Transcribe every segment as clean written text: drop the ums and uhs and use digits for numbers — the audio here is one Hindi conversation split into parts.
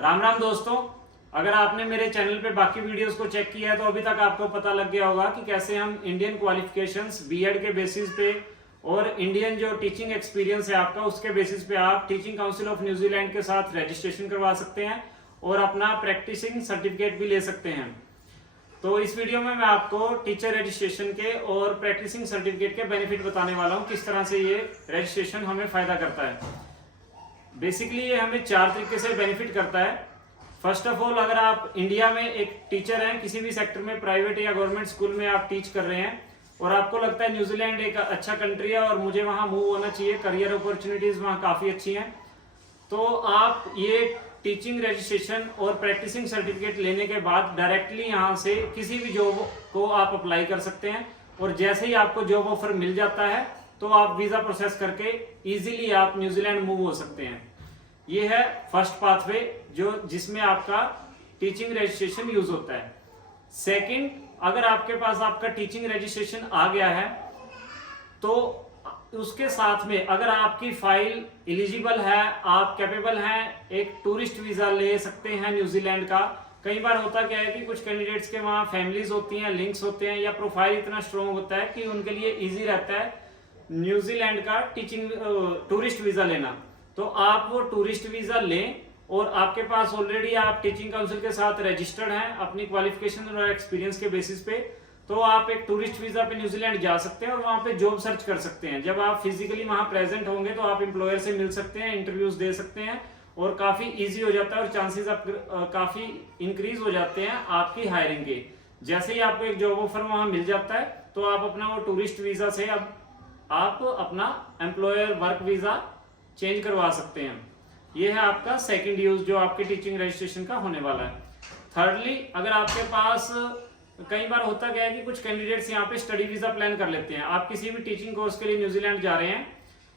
राम राम दोस्तों, अगर आपने मेरे चैनल पे बाकी वीडियोस को चेक किया है तो अभी तक आपको पता लग गया होगा कि कैसे हम इंडियन क्वालिफिकेशंस बीएड के बेसिस पे और इंडियन जो टीचिंग एक्सपीरियंस है आपका उसके बेसिस पे आप टीचिंग काउंसिल ऑफ न्यूजीलैंड के साथ रजिस्ट्रेशन करवा सकते हैं और अपना प्रैक्टिसिंग सर्टिफिकेट भी ले सकते हैं। तो इस वीडियो में मैं आपको टीचर रजिस्ट्रेशन के और प्रैक्टिसिंग सर्टिफिकेट के बेनिफिट बताने वाला हूँ, किस तरह से ये रजिस्ट्रेशन हमें फायदा करता है। बेसिकली ये हमें 4 तरीके से बेनिफिट करता है। फर्स्ट ऑफ ऑल, अगर आप इंडिया में एक टीचर हैं, किसी भी सेक्टर में प्राइवेट या गवर्नमेंट स्कूल में आप टीच कर रहे हैं और आपको लगता है न्यूजीलैंड एक अच्छा कंट्री है और मुझे वहां मूव होना चाहिए, करियर अपॉर्चुनिटीज वहां काफी अच्छी हैं, तो आप ये टीचिंग रजिस्ट्रेशन और प्रैक्टिसिंग सर्टिफिकेट लेने के बाद डायरेक्टली यहाँ से किसी भी जॉब को आप अप्लाई कर सकते हैं और जैसे ही आपको जॉब ऑफर मिल जाता है तो आप वीजा प्रोसेस करके इजीली आप न्यूजीलैंड मूव हो सकते हैं। ये है फर्स्ट पाथवे जिसमें आपका टीचिंग रजिस्ट्रेशन यूज होता है। सेकंड, अगर आपके पास आपका टीचिंग रजिस्ट्रेशन आ गया है तो उसके साथ में अगर आपकी फाइल एलिजिबल है, आप कैपेबल हैं, एक टूरिस्ट वीजा ले सकते हैं न्यूजीलैंड का। कई बार होता क्या है कि कुछ कैंडिडेट्स के वहां फैमिलीज होती हैं, लिंक्स होते हैं या प्रोफाइल इतना स्ट्रॉन्ग होता है कि उनके लिए इजी रहता है न्यूजीलैंड का टीचिंग टूरिस्ट वीजा लेना। तो आप वो टूरिस्ट वीजा लें और आपके पास ऑलरेडी आप टीचिंग काउंसिल के साथ रजिस्टर्ड हैं अपनी क्वालिफिकेशन और एक्सपीरियंस के बेसिस पे, तो आप एक टूरिस्ट वीजा पे न्यूजीलैंड जा सकते हैं और वहां पे जॉब सर्च कर सकते हैं। जब आप फिजिकली वहां प्रेजेंट होंगे तो आप एम्प्लॉयर से मिल सकते हैं, इंटरव्यूज दे सकते हैं और काफी इजी हो जाता है और चांसेस काफी इंक्रीज हो जाते हैं आपकी हायरिंग के। जैसे ही आपको एक जॉब ऑफर वहां मिल जाता है तो आप अपना वो टूरिस्ट वीजा से अब आप अपना एम्प्लॉयर वर्क वीजा चेंज करवा सकते हैं। ये है आपका सेकंड यूज जो आपके टीचिंग रजिस्ट्रेशन का होने वाला है। थर्डली, अगर आपके पास कई बार होता क्या है कि कुछ कैंडिडेट्स यहाँ पे स्टडी वीजा प्लान कर लेते हैं, आप किसी भी टीचिंग कोर्स के लिए न्यूजीलैंड जा रहे हैं,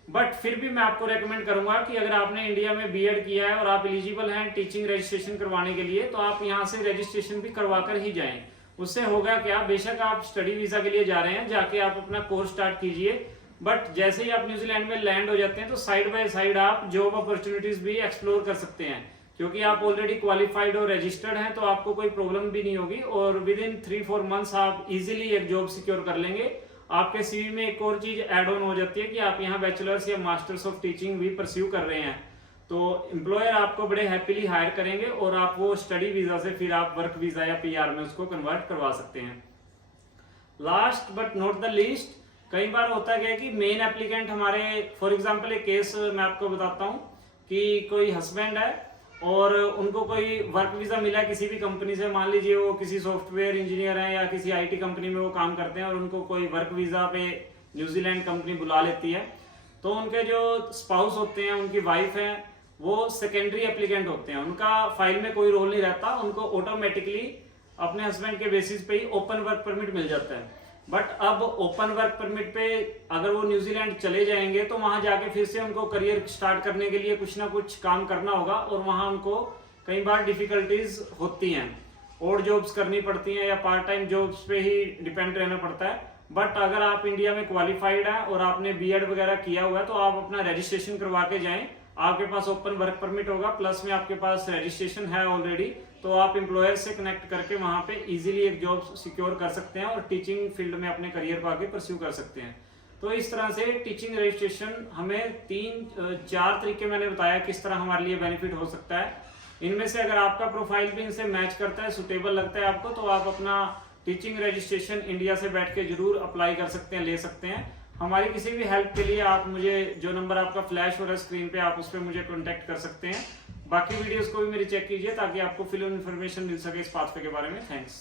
बट फिर भी मैं आपको रेकमेंड करूंगा कि अगर आपने इंडिया में बीएड किया है और आप एलिजिबल हैं टीचिंग रजिस्ट्रेशन करवाने के लिए तो आप यहाँ से रजिस्ट्रेशन भी करवा कर ही जाएं। उससे होगा क्या, बेशक आप स्टडी वीजा के लिए जा रहे हैं, जाके आप अपना कोर्स स्टार्ट कीजिए, बट जैसे ही आप न्यूजीलैंड में लैंड हो जाते हैं तो साइड बाय साइड आप जॉब अपॉर्चुनिटीज भी एक्सप्लोर कर सकते हैं, क्योंकि आप ऑलरेडी क्वालिफाइड और रजिस्टर्ड हैं तो आपको कोई प्रॉब्लम भी नहीं होगी और विद इन 3-4 मंथ्स आप इजीली एक जॉब सिक्योर कर लेंगे। आपके सीवी में एक और चीज ऐड ऑन हो जाती है कि आप यहाँ बैचलर्स या मास्टर्स ऑफ टीचिंग भी परस्यू कर रहे हैं, तो एम्प्लॉयर आपको बड़े हैप्पीली हायर करेंगे और आप वो स्टडी वीजा से फिर आप वर्क वीजा या पीआर में उसको कन्वर्ट करवा सकते हैं। Last but not the least, कई बार होता है कि मेन एप्लीकेंट हमारे, फॉर एग्जांपल एक केस मैं आपको बताता हूँ कि कोई हस्बैंड है और उनको कोई वर्क वीजा मिला है किसी भी कंपनी से, मान लीजिए वो किसी सॉफ्टवेयर इंजीनियर हैं या किसी आईटी कंपनी में वो काम करते हैं और उनको कोई वर्क वीजा पे न्यूजीलैंड कंपनी बुला लेती है, तो उनके जो स्पाउस होते हैं, उनकी वाइफ है, वो सेकेंडरी एप्लीकेंट होते हैं, उनका फाइल में कोई रोल नहीं रहता, उनको ऑटोमेटिकली अपने हस्बैंड के बेसिस पे ही ओपन वर्क परमिट मिल जाता है। बट अब ओपन वर्क परमिट पे अगर वो न्यूजीलैंड चले जाएंगे तो वहां जाके फिर से उनको करियर स्टार्ट करने के लिए कुछ ना कुछ काम करना होगा और वहां उनको कई बार डिफिकल्टीज होती हैं, और जॉब्स करनी पड़ती हैं या पार्ट टाइम जॉब्स पे ही डिपेंड रहना पड़ता है। बट अगर आप इंडिया में क्वालिफाइड हैं और आपने बीएड वगैरह किया हुआ है तो आप अपना रजिस्ट्रेशन करवा के जाएं, आपके पास ओपन वर्क परमिट होगा, प्लस में आपके पास रजिस्ट्रेशन है ऑलरेडी, तो आप एम्प्लॉयर से कनेक्ट करके वहां पे इजीली एक जॉब सिक्योर कर सकते हैं और टीचिंग फील्ड में अपने करियर को आगे परस्यू कर सकते हैं। तो इस तरह से टीचिंग रजिस्ट्रेशन हमें 3-4 तरीके मैंने बताया किस तरह हमारे लिए बेनिफिट हो सकता है। इनमें से अगर आपका प्रोफाइल भी इनसे मैच करता है, सुटेबल लगता है आपको, तो आप अपना टीचिंग रजिस्ट्रेशन इंडिया से बैठ के जरूर अप्लाई कर सकते हैं, ले सकते हैं। हमारी किसी भी हेल्प के लिए आप मुझे, जो नंबर आपका फ्लैश हो रहा है स्क्रीन पे, आप उस पर मुझे कॉन्टेक्ट कर सकते हैं। बाकी वीडियोस को भी मेरी चेक कीजिए ताकि आपको फुल इन्फॉर्मेशन मिल सके इस पाथवे के बारे में। थैंक्स।